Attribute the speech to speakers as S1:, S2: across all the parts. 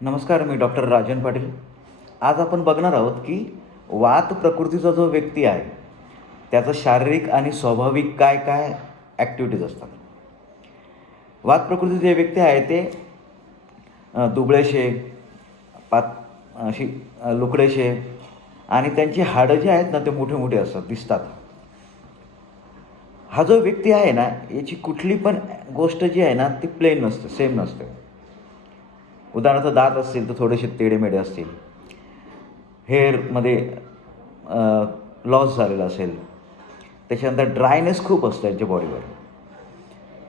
S1: नमस्कार मी डॉक्टर राजन पाटील. आज आपण बघणार आहोत की वात प्रकृतीचा जो व्यक्ती आहे त्याचं शारीरिक आणि स्वाभाविक काय काय ॲक्टिव्हिटीज असतात. वात प्रकृती जे व्यक्ती आहे ते दुबळेशे पात अशी लुकडेशे आणि त्यांची हाडं जी आहेत ना ते मोठे मोठे असतात दिसतात. हा जो व्यक्ती आहे ना याची कुठली पण गोष्ट जी आहे ना ती प्लेन नसते सेम नसते. उदाहरणार्थ दात असतील तर थोडेसे तेडेमेडे असतील. हेअरमध्ये लॉस झालेला असेल. त्याच्यानंतर ड्रायनेस खूप असतो त्यांच्या बॉडीवर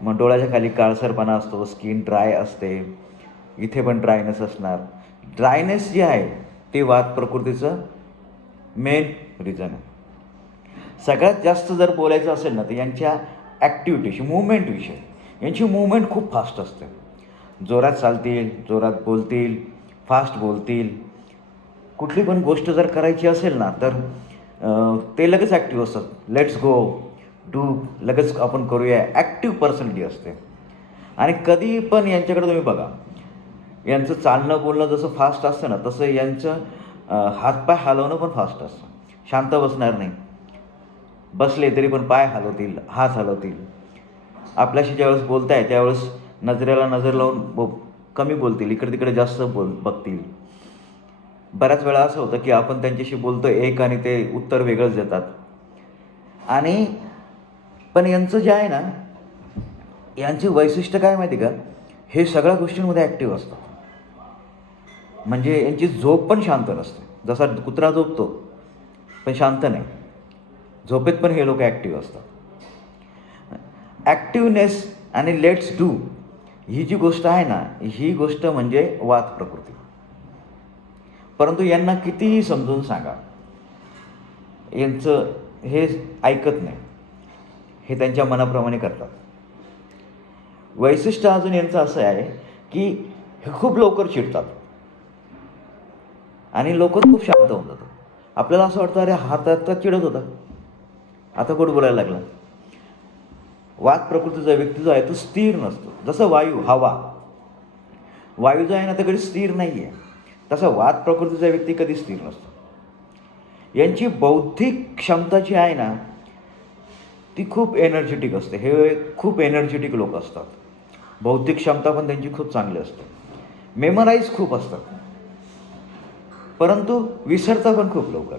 S1: मग डोळ्याच्या खाली काळसरपणा असतो स्किन ड्राय असते. इथे पण ड्रायनेस असणार. ड्रायनेस जे आहे ते वात प्रकृतीचं मेन रिझन आहे. सगळ्यात जास्त जर बोलायचं असेल ना तर यांच्या ॲक्टिव्हिटीशी मुवमेंटविषयी यांची मुवमेंट खूप फास्ट असते. जोरात चालतील जोरात बोलतील फास्ट बोलतील. कुठली पण गोष्ट जर करायची असेल ना तर ते लगेच ॲक्टिव्ह असतात. लेट्स गो डू लगेच आपण करूया. ॲक्टिव्ह पर्सनॅलिटी असते. आणि कधी पण यांच्याकडे तुम्ही बघा. यांचं चालणं बोलणं जसं फास्ट असतं ना तसं यांचं हातपाय हलवणं पण फास्ट असतं. शांत बसणार नाही. बसले तरी पण पाय हलवतील हात हलवतील. आपल्याशी ज्यावेळेस बोलताय त्यावेळेस नजरेला नजर लावून ब कमी बोलतील इकडे तिकडे जास्त बोल बघतील. बऱ्याच वेळा असं होतं की आपण त्यांच्याशी बोलतो एक आणि ते उत्तर वेगळंच देतात. आणि पण यांचं जे आहे ना यांची वैशिष्ट्य काय माहिती का? हे सगळ्या गोष्टींमध्ये ॲक्टिव्ह असतात. म्हणजे यांची झोप पण शांत नसते. जसा कुत्रा झोपतो पण शांत नाही. झोपेत पण हे लोक ॲक्टिव्ह असतात. ॲक्टिवनेस आणि लेट्स डू ही जी गोष्ट आहे ना ही गोष्ट म्हणजे वाद प्रकृती. परंतु यांना कितीही समजून सांगा यांचं हे ऐकत नाही. हे त्यांच्या मनाप्रमाणे करतात. वैशिष्ट्य अजून यांचं असं आहे की हे खूप लवकर चिडतात. आणि लवकर खूप शांत होऊन जातात. आपल्याला असं वाटतं अरे हा तर चिडत होता. आता कुठं बोलायला लागला? वात प्रकृतीचा व्यक्ती जो आहे तो स्थिर नसतो. जसं वायू हवा. वायू जो आहे ना तो कधी स्थिर नाही आहे तसं वाद प्रकृतीचा व्यक्ती कधी स्थिर नसतो. यांची बौद्धिक क्षमता जी आहे ना ती खूप एनर्जेटिक असते. हे खूप एनर्जेटिक लोक असतात. बौद्धिक क्षमता पण त्यांची खूप चांगली असते. मेमराईज खूप असतात. परंतु विसरता पण खूप लवकर.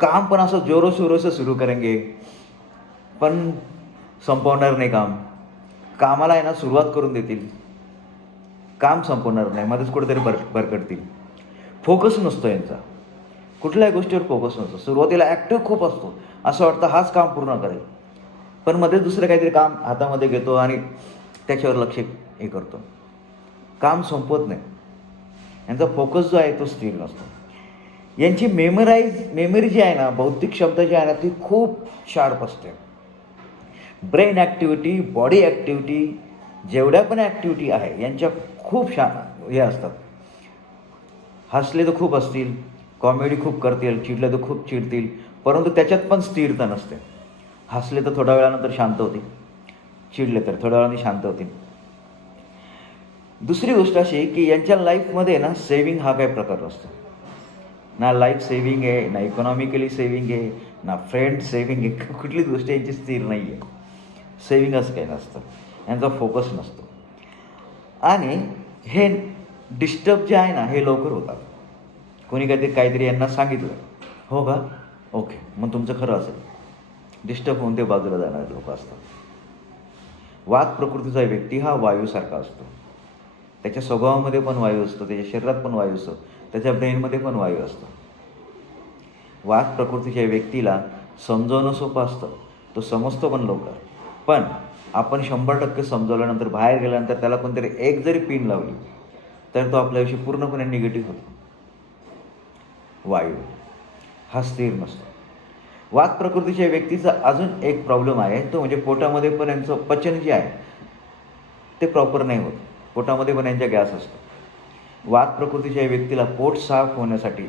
S1: काम पण असं जोरोशोरोचं सुरू करेंगे. पण संपवणार नाही काम. कामाला आहे ना सुरुवात करून देतील. काम संपवणार नाही मध्येच कुठेतरी भर भरकडतील फोकस नसतो यांचा. कुठल्याही गोष्टीवर फोकस नसतो. सुरुवातीला ॲक्टिव्ह खूप असतो. असं वाटतं हाच काम पूर्ण करेल. पण मध्ये दुसरं काहीतरी काम हातामध्ये घेतो आणि त्याच्यावर लक्ष हे करतो. काम संपवत नाही. यांचा फोकस जो आहे तो स्थिर नसतो. यांची मेमराईज मेमरी जी आहे ना बौद्धिक शब्द जी आहे ना ती खूप शार्प असते. ब्रेन ॲक्टिव्हिटी बॉडी ॲक्टिव्हिटी जेवढ्या पण ॲक्टिव्हिटी आहे यांच्या खूप शा हे असतात. हसले तर खूप असतील कॉमेडी खूप करतील चिडले तर खूप चिडतील परंतु त्याच्यात पण स्थिरता नसते. हसले तर थोड्या वेळानंतर शांत होतील चिडले तर थोड्या वेळाने शांत होतील. दुसरी गोष्ट अशी की यांच्या लाईफमध्ये ना सेविंग हा काही प्रकार नसतो. ना लाईफ सेविंग आहे ना इकॉनॉमिकली सेविंग आहे ना फ्रेंड सेविंग आहे कुठलीच गोष्ट यांची स्थिर नाही आहे सेविंगच काही नसतं. यांचा फोकस नसतो. आणि हे डिस्टर्ब जे आहे ना हे लवकर होतात. कोणी काहीतरी काहीतरी यांना सांगितलं. हो का? ओके मग तुमचं खरं असेल. डिस्टर्ब होऊन ते बाजूला जाणारे लोक असतात. वात प्रकृतीचा व्यक्ती हा वायूसारखा असतो. त्याच्या स्वभावामध्ये पण वायू असतो त्याच्या शरीरात पण वायू असतो त्याच्या ब्रेनमध्ये पण वायू असतो. वात प्रकृतीच्या व्यक्तीला समजवणं सोपं असतं. तो समजतो पण लवकर. पण आपण शंभर टक्के समजवल्यानंतर बाहेर गेल्यानंतर त्याला कोणतरी एक जरी पिन लावली तर तो आपल्याविषयी पूर्णपणे निगेटिव्ह होतो. वायू. हा स्थिर नसतो. वात प्रकृतीच्या व्यक्तीचा अजून एक प्रॉब्लेम आहे तो म्हणजे पोटामध्ये पण यांचं पचन जे आहे ते प्रॉपर नाही होत. पोटामध्ये पण यांच्या गॅस असतो. वात प्रकृतीच्या व्यक्तीला पोट साफ होण्यासाठी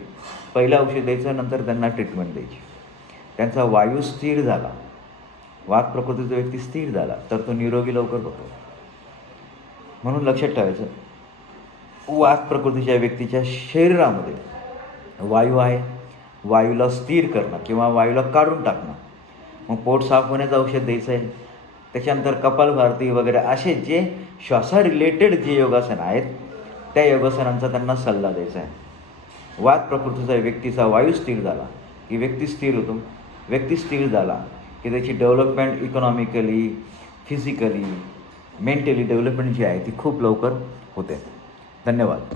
S1: पहिलं औषध द्यायचं नंतर त्यांना ट्रीटमेंट द्यायची. त्यांचा वायू स्थिर झाला. वात प्रकृतीचा व्यक्ती स्थिर झाला तर तो निरोगी लवकर होतो म्हणून लक्षात ठेवायचं वात प्रकृतीच्या व्यक्तीच्या शरीरामध्ये वायू आहे. वायूला स्थिर करणं किंवा वायूला काढून टाकणं. मग पोट साफ होण्याचं औषध द्यायचं आहे. त्याच्यानंतर कपालभारती वगैरे असे जे श्वासा रिलेटेड जे योगासन आहेत त्या योगासनांचा त्यांना सल्ला द्यायचा आहे. वात प्रकृतीचा व्यक्तीचा वायू स्थिर झाला की व्यक्ती स्थिर होतो. व्यक्ती स्थिर झाला की त्याची development economically physically mentally development जी आहे ती खूप लवकर होते. धन्यवाद.